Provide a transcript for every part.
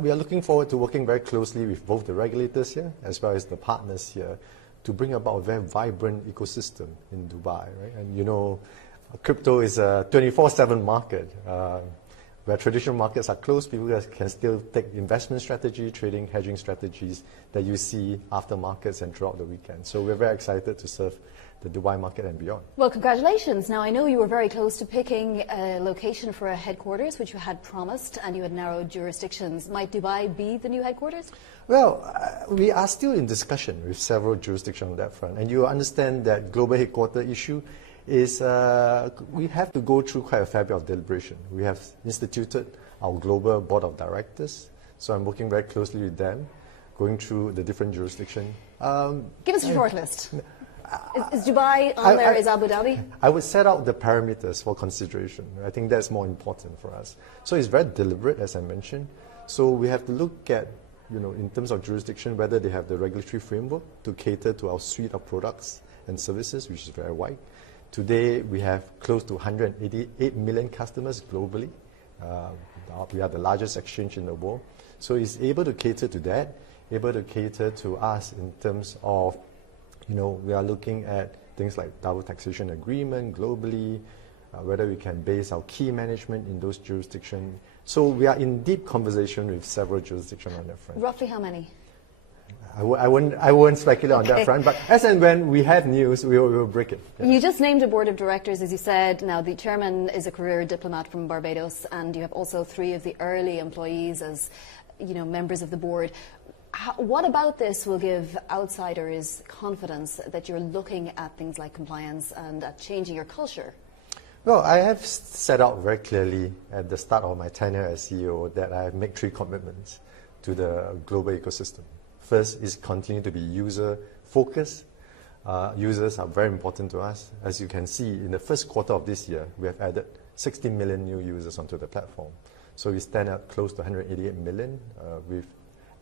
We are looking forward to working very closely with both the regulators here as well as the partners here to bring about a very vibrant ecosystem in Dubai, right? And you know, crypto is a 24/7 market. Where traditional markets are closed, people can still take investment strategy, trading, hedging strategies that you see after markets and throughout the weekend. So we're very excited to serve the Dubai market and beyond. Well, congratulations. Now, I know you were very close to picking a location for a headquarters, which you had promised, and you had narrowed jurisdictions. Might Dubai be the new headquarters? Well, we are still in discussion with several jurisdictions on that front. And you understand that global headquarter issue is we have to go through quite a fair bit of deliberation. We have instituted our global board of directors, so I'm working very closely with them, going through the different jurisdictions. Give us a short list. Is Dubai on there? Is Abu Dhabi? I would set out the parameters for consideration. I think that's more important for us. So it's very deliberate, as I mentioned. So we have to look at, you know, in terms of jurisdiction, whether they have the regulatory framework to cater to our suite of products and services, which is very wide. Today, we have close to 188 million customers globally. We are the largest exchange in the world. So it's able to cater to that, able to cater to us in terms of, you know, we are looking at things like double taxation agreement globally, whether we can base our key management in those jurisdictions. So we are in deep conversation with several jurisdictions on that front. Roughly how many? I won't speculate on that front, but as and when we have news, we will break it. Yeah. You just named a board of directors, as you said. Now, the chairman is a career diplomat from Barbados, and you have also 3 of the early employees as, you know, members of the board. What about this will give outsiders confidence that you're looking at things like compliance and at changing your culture? Well, I have set out very clearly at the start of my tenure as CEO that I have made 3 commitments to the global ecosystem. First is continue to be user-focused. Users are very important to us. As you can see, in the first quarter of this year, we have added 60 million new users onto the platform. So we stand at close to 188 million, with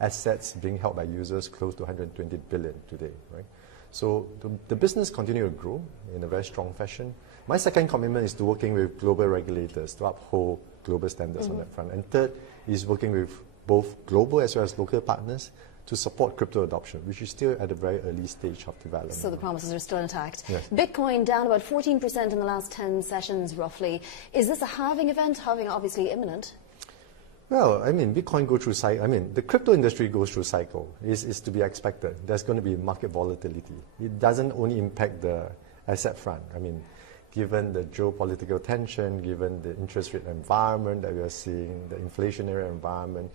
assets being held by users close to 120 billion today, right? So the business continue to grow in a very strong fashion. My second commitment is to working with global regulators to uphold global standards on that front. And third is working with both global as well as local partners to support crypto adoption, which is still at a very early stage of development. So the promises are still intact. Yes. Bitcoin down about 14% in the last 10 sessions, roughly. Is this a halving event? Halving obviously imminent. Well, I mean, Bitcoin go through cycle. I mean, the crypto industry goes through cycle. Is to be expected. There's going to be market volatility. It doesn't only impact the asset front. I mean, given the geopolitical tension, given the interest rate environment that we are seeing, the inflationary environment,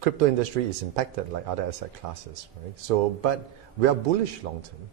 crypto industry is impacted like other asset classes, right? So, but we are bullish long term.